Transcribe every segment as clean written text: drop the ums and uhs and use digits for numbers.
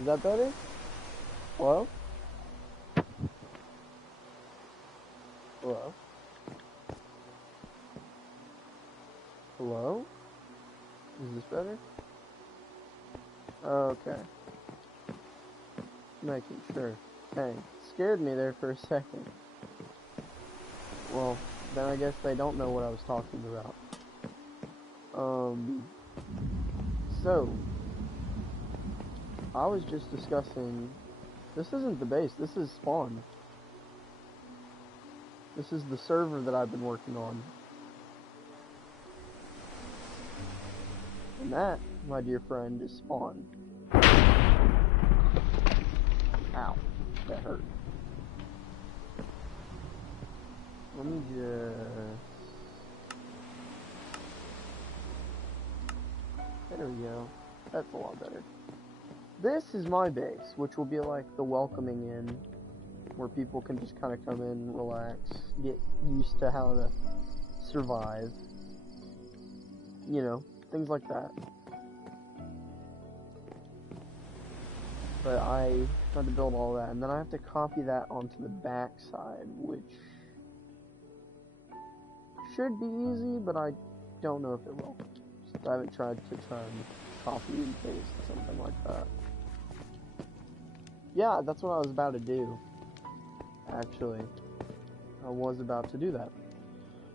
Is that better? Hello? Hello? Hello? Is this better? Okay. Making sure. Dang, scared me there for a second. Well, then I guess they don't know what I was talking about. So, I was just discussing, this isn't the base, this is spawn. This is the server that I've been working on. And that, my dear friend, is spawn. Ow, that hurt. Let me just... There we go. That's a lot better. This is my base, which will be like the welcoming in, where people can just kind of come in, relax, get used to how to survive. You know, things like that. But I had to build all that, and then I have to copy that onto the back side, which should be easy, but I don't know if it will. I haven't tried to and copy and paste something like that. Yeah, that's what I was about to do. Actually, I was about to do that.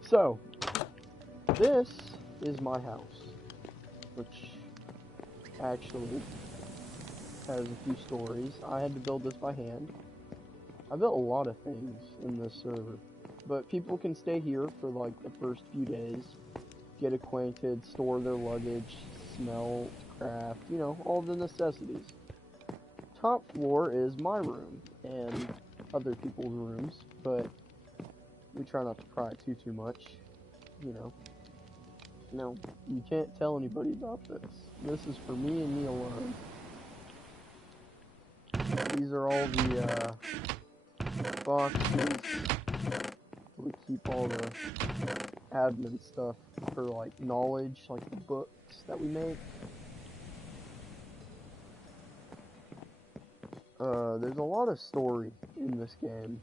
So, this is my house, which actually has a few stories. I had to build this by hand. I built a lot of things in this server, but people can stay here for like the first few days, get acquainted, store their luggage, smelt, craft, you know, all the necessities. Top floor is my room and other people's rooms, but we try not to pry too much, you know. No, you can't tell anybody about this. This is for me and me alone. These are all the boxes. We keep all the admin stuff for like knowledge, like the books that we make. There's a lot of story in this game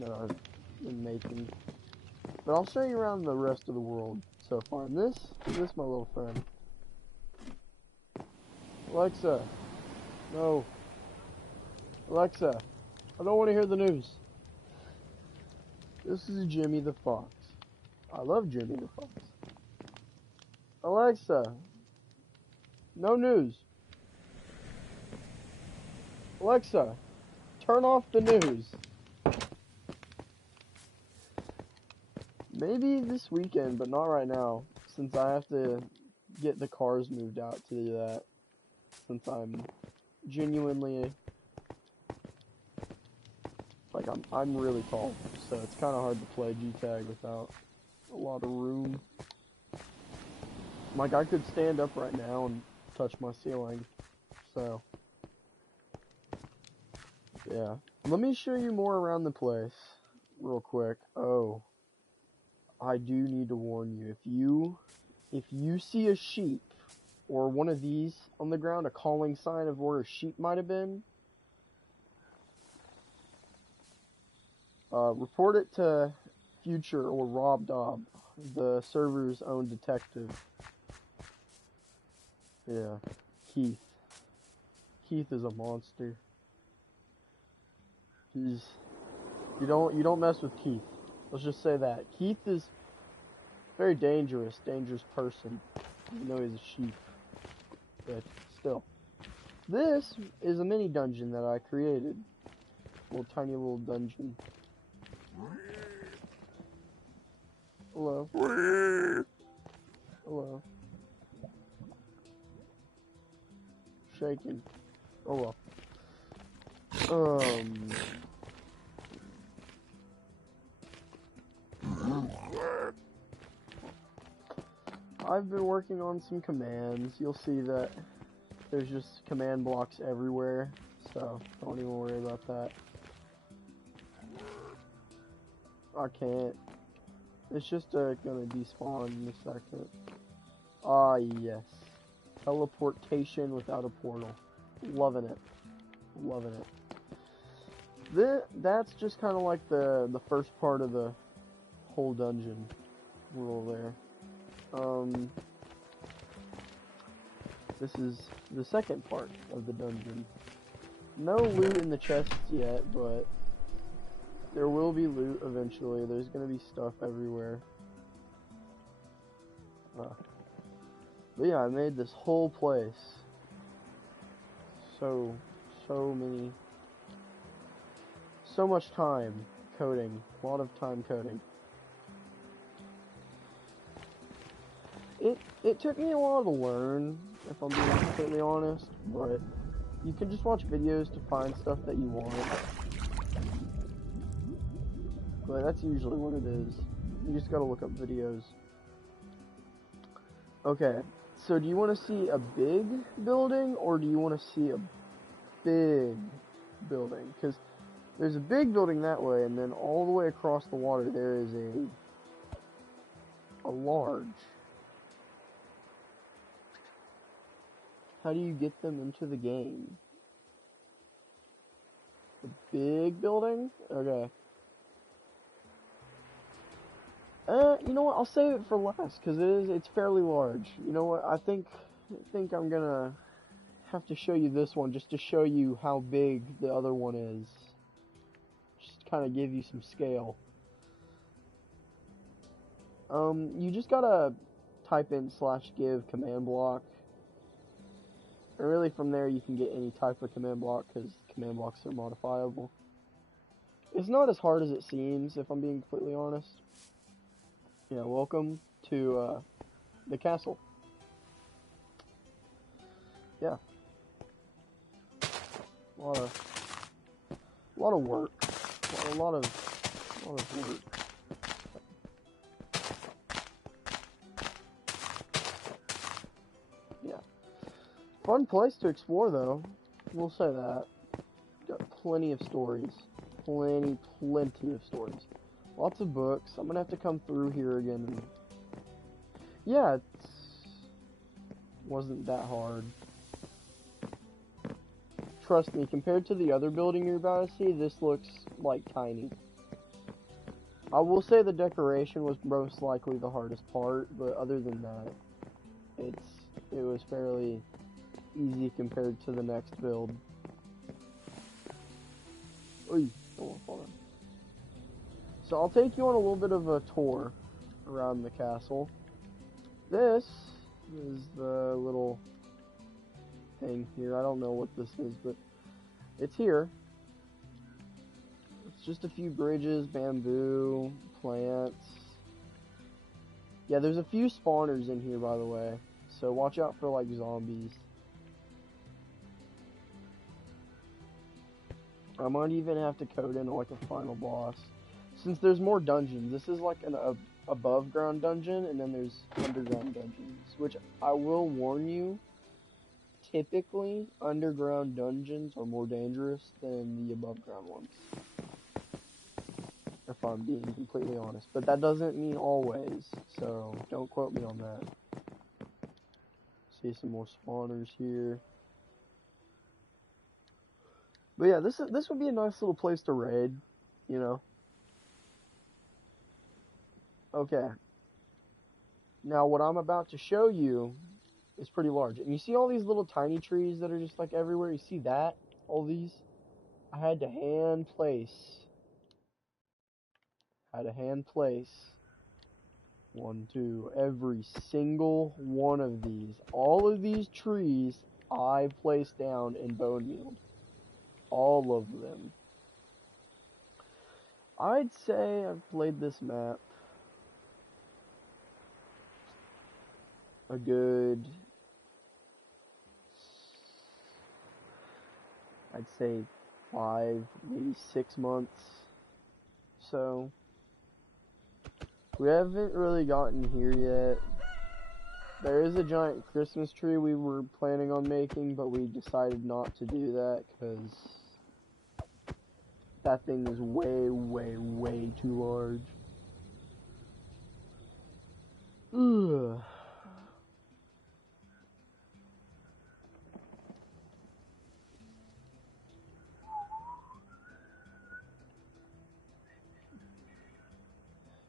that I've been making, but I'll show you around the rest of the world so far. And this my little friend. Alexa, no. Alexa, I don't want to hear the news. This is Jimmy the Fox. I love Jimmy the Fox. Alexa, no news. Alexa, turn off the news. Maybe this weekend, but not right now, since I have to get the cars moved out to do that. Since I'm genuinely, like, I'm really tall, so it's kind of hard to play G-Tag without a lot of room. Like, I could stand up right now and touch my ceiling, so, yeah. Let me show you more around the place, real quick. Oh, I do need to warn you, if you see a sheep, or one of these on the ground, a calling sign of where a sheep might have been, report it to Future or Rob Dobb, the server's own detective. Yeah, Keith. Keith is a monster. You don't mess with Keith. Let's just say that. Keith is a very dangerous person. You know he's a sheep. But still. This is a mini dungeon that I created. Tiny little dungeon. Hello. Hello. Shaking. Oh well. I've been working on some commands. You'll see that there's just command blocks everywhere, so don't even worry about that. I can't. It's just gonna despawn in a second. Ah, yes. Teleportation without a portal. Loving it. Loving it. That's just kind of like the first part of the whole dungeon rule there. This is the second part of the dungeon. No loot in the chests yet, but there will be loot eventually. There's gonna be stuff everywhere. But yeah, I made this whole place. So much time coding. A lot of time coding. It took me a while to learn, if I'm being completely honest, but you can just watch videos to find stuff that you want. But that's usually what it is. You just gotta look up videos. Okay, so do you want to see a big building, or do you want to see a big building? Because there's a big building that way, and then all the way across the water there is a large. How do you get them into the game? The big building? Okay. You know what? I'll save it for last, because it's fairly large. You know what? I think I'm gonna have to show you this one just to show you how big the other one is. Just kind of give you some scale. You just gotta type in /give command block. And really from there you can get any type of command block, because command blocks are modifiable. It's not as hard as it seems, if I'm being completely honest. Yeah, welcome to the castle. Yeah. A lot of work. A lot of work. Yeah. Fun place to explore though. We'll say that. Got plenty of stories. Plenty of stories. Lots of books. I'm gonna have to come through here again. And yeah, it wasn't that hard. Trust me, compared to the other building you're about to see, this looks like tiny. I will say the decoration was most likely the hardest part, but other than that, it was fairly easy compared to the next build. Oy, don't want to fall in. So I'll take you on a little bit of a tour around the castle. This is the little thing here. I don't know what this is, but it's here. It's just a few bridges, bamboo, plants. Yeah, there's a few spawners in here, by the way. So watch out for, like, zombies. I might even have to code in, like, a final boss. Since there's more dungeons, this is like an above ground dungeon, and then there's underground dungeons, which I will warn you, typically underground dungeons are more dangerous than the above ground ones, if I'm being completely honest, but that doesn't mean always, so don't quote me on that. See some more spawners here. But yeah, this would be a nice little place to raid, you know. Okay. Now what I'm about to show you is pretty large. And you see all these little tiny trees that are just like everywhere? You see that? All these? I had to hand place. One, two, every single one of these. All of these trees I placed down in bone meal. All of them. I'd say I've played this map a good, I'd say 5, maybe 6 months. So we haven't really gotten here yet. There is a giant Christmas tree we were planning on making, but we decided not to do that because that thing is way too large. Ugh.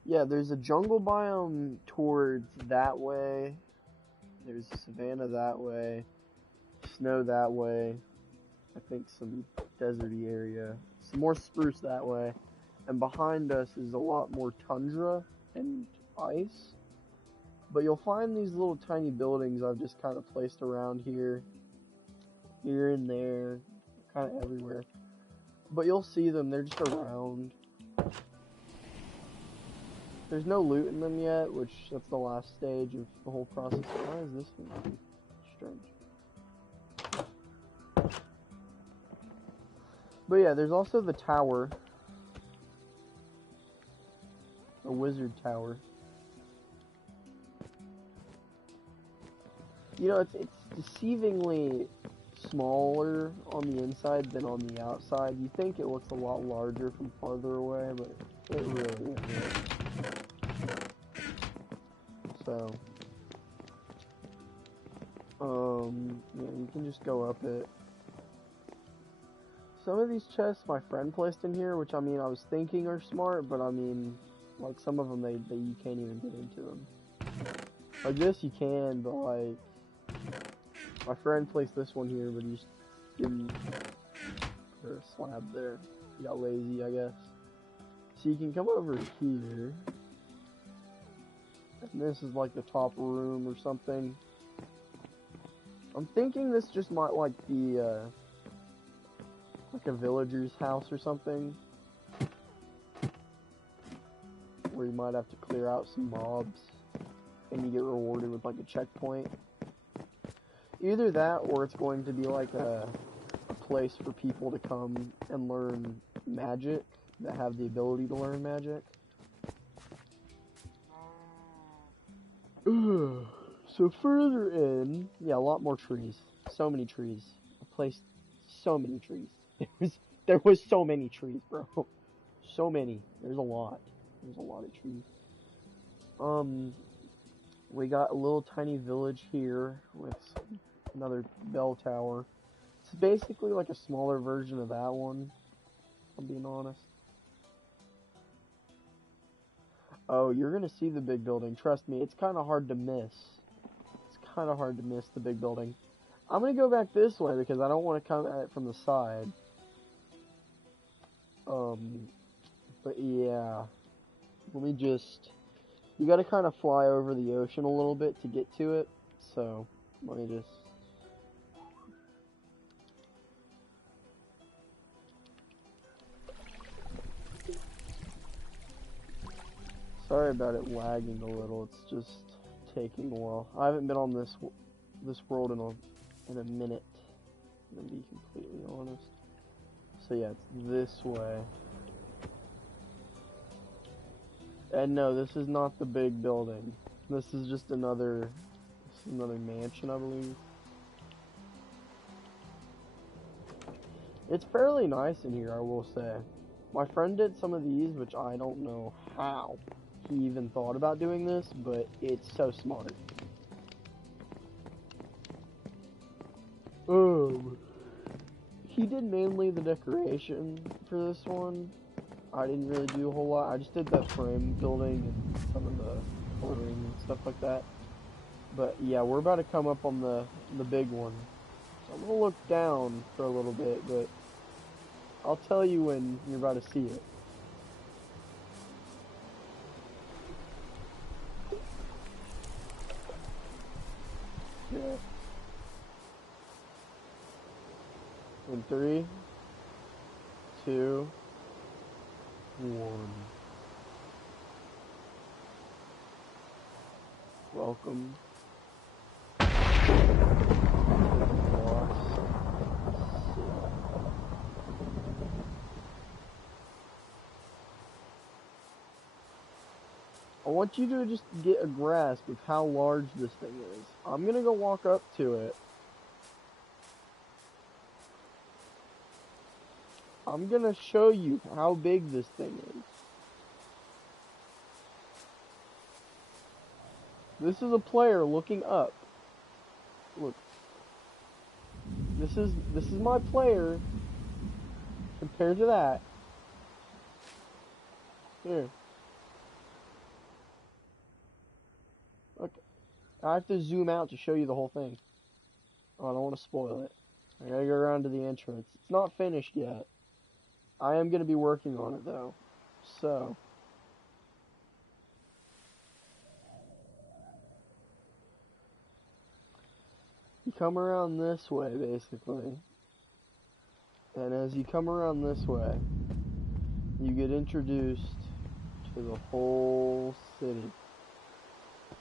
Yeah, there's a jungle biome towards that way. There's savanna that way. Snow that way. I think some deserty area. Some more spruce that way. And behind us is a lot more tundra and ice. But you'll find these little tiny buildings I've just kind of placed around here. Here and there. Kind of everywhere. But you'll see them, they're just around. There's no loot in them yet, which that's the last stage of the whole process. Why is this thing strange? But yeah, there's also the tower. A wizard tower. You know, it's deceivingly smaller on the inside than on the outside. You think it looks a lot larger from farther away, but it really isn't. So, yeah, you can just go up it. Some of these chests my friend placed in here, which I mean I was thinking are smart, but I mean, like some of them you can't even get into them. I guess you can, but like, my friend placed this one here, but he just didn't put a slab there. He got lazy, I guess. So you can come over here. And this is like the top room or something. I'm thinking this just might like be like a villager's house or something. Where you might have to clear out some mobs. And you get rewarded with like a checkpoint. Either that, or it's going to be like a place for people to come and learn magic, that have the ability to learn magic. So further in, yeah, a lot more trees. So many trees. I placed so many trees. There was so many trees, bro. So many. There's a lot. There's a lot of trees. We got a little tiny village here with another bell tower. It's basically like a smaller version of that one, if I'm being honest. Oh, you're gonna see the big building. Trust me, it's kind of hard to miss. It's kind of hard to miss the big building. I'm gonna go back this way because I don't want to come at it from the side. But yeah, let me just. You gotta kind of fly over the ocean a little bit to get to it. So let me just. Sorry about it lagging a little. It's just taking a while. I haven't been on this world in a minute. To be completely honest. So yeah, it's this way. And no, this is not the big building. This is just another mansion, I believe. It's fairly nice in here, I will say. My friend did some of these, which I don't know how he even thought about doing this, but it's so smart. He did mainly the decoration for this one. I didn't really do a whole lot. I just did that frame building and some of the coloring and stuff like that. But yeah, we're about to come up on the big one. So I'm gonna look down for a little bit, but I'll tell you when you're about to see it. Yeah. In 3, 2, 1. Welcome. I want you to just get a grasp of how large this thing is. I'm gonna go walk up to it. I'm gonna show you how big this thing is. This is a player looking up. Look. This is my player compared to that. Here. Look, I have to zoom out to show you the whole thing. Oh, I don't want to spoil it. I gotta go around to the entrance. It's not finished yet. I am gonna be working on it though. So. You come around this way, basically. And as you come around this way, you get introduced to the whole city.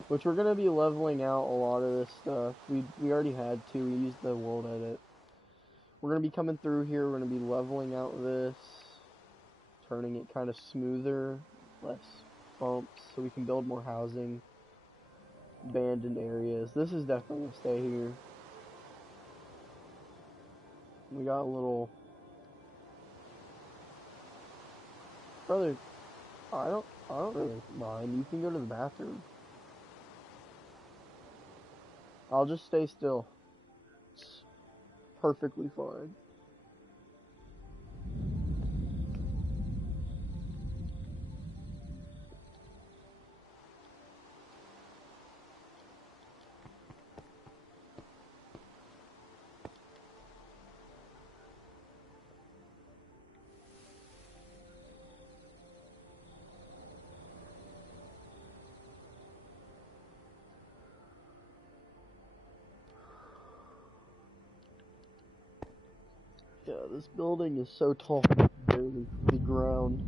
Which we're going to be leveling out a lot of this stuff. We already had to. We used the world edit. We're going to be coming through here. We're going to be leveling out this. Turning it kind of smoother. Less bumps. So we can build more housing. Abandoned areas. This is definitely going to stay here. We got a little... Brother, I don't really mind. You can go to the bathroom. I'll just stay still. It's perfectly fine. Yeah, this building is so tall, barely the ground.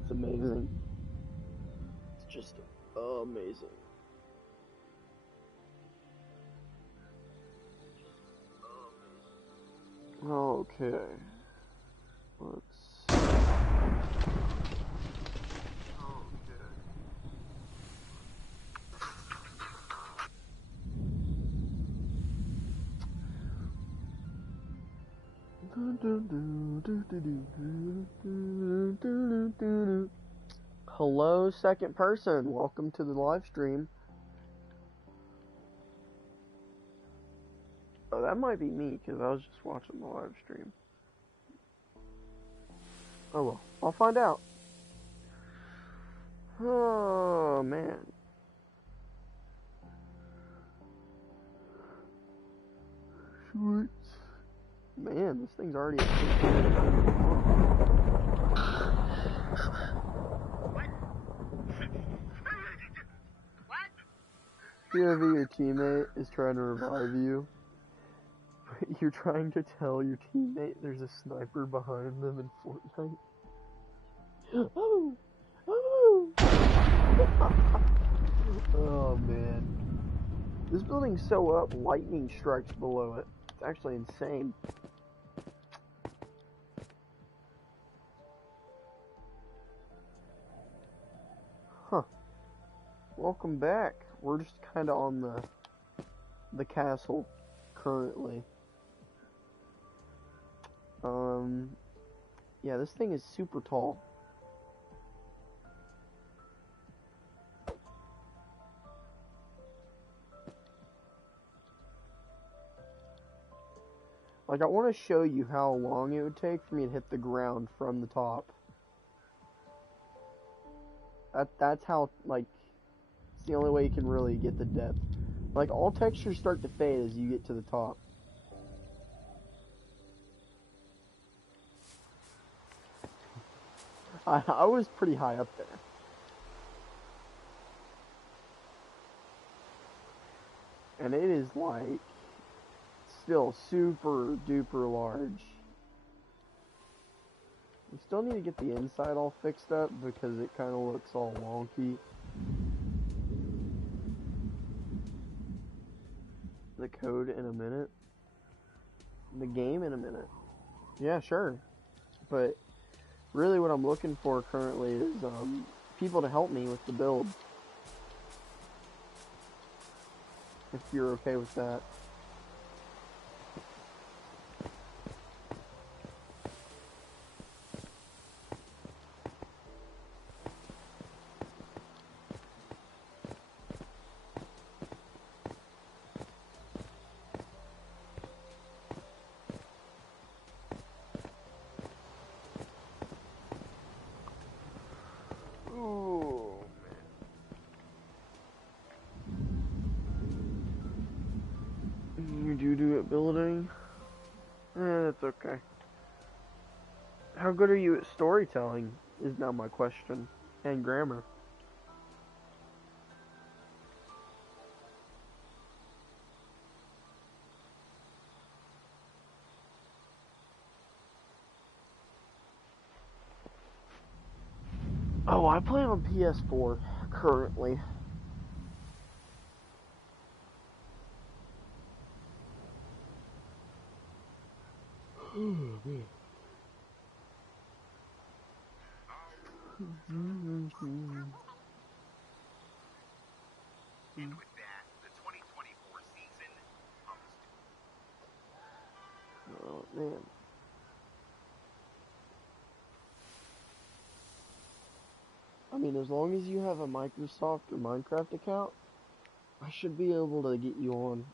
It's amazing. It's just amazing. Okay. Let's see. Hello, second person. Welcome to the live stream. Oh, that might be me, because I was just watching the live stream. Oh well, I'll find out. Oh, man. Sweet. Man, this thing's already... Whoever your teammate is trying to revive you, you're trying to tell your teammate there's a sniper behind them in Fortnite. Oh! Oh! Oh, man. This building's so up, lightning strikes below it. It's actually insane. Huh. Welcome back. We're just kind of on the castle currently. Yeah, this thing is super tall. Like, I want to show you how long it would take for me to hit the ground from the top. That's how, like, it's the only way you can really get the depth. Like, all textures start to fade as you get to the top. I was pretty high up there. And it is, like, still super duper large. We still need to get the inside all fixed up because it kind of looks all wonky. The code in a minute. The game in a minute. Yeah, sure. But really what I'm looking for currently is people to help me with the build. If you're okay with that. How good are you at storytelling is now my question. And grammar. Oh, I play on PS4 currently. And with that, the 2024 season comes to... Oh, man. I mean, as long as you have a Microsoft or Minecraft account, I should be able to get you on.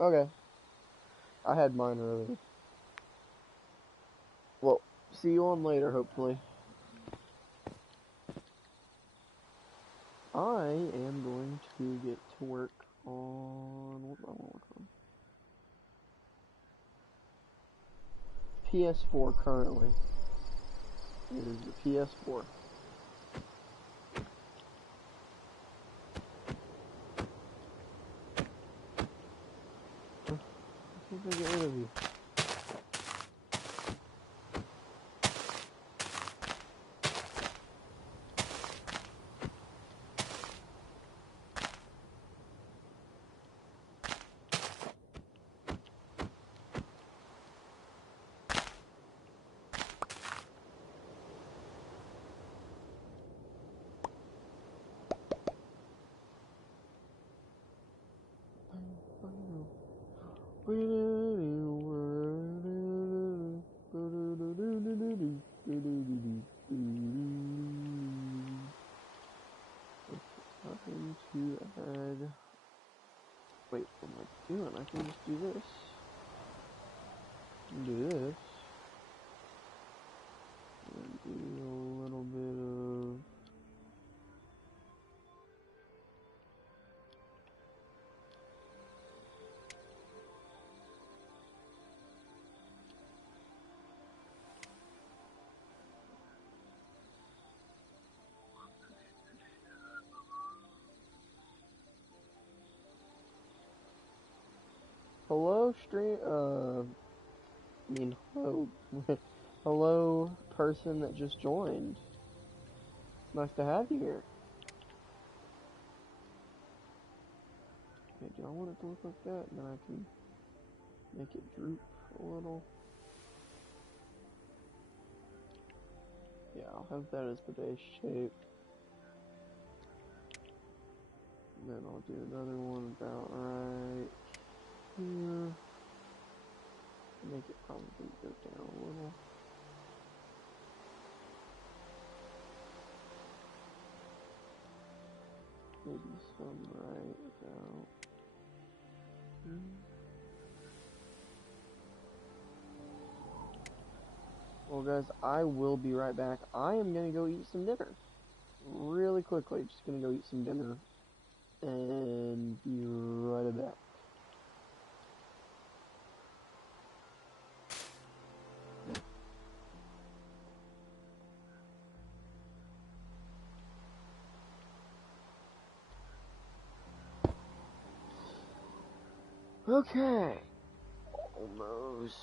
Okay. I had mine earlier. Well, see you on later, hopefully. I am going to get to work on... What do I want to work on? PS4 currently. It is the PS4. I can't get rid of you. Nothing to add. Wait, what am I doing? I can just do this. Do this. And do a little bit of... Hello, hello. Hello, person that just joined. It's nice to have you here. Okay, do I want it to look like that? And then I can make it droop a little. Yeah, I'll have that as the base shape. And then I'll do another one about right here. Make it probably go down a little. Maybe some right about here. Well guys, I will be right back. I am gonna go eat some dinner. Really quickly, just gonna go eat some dinner. And be right back. Okay. Almost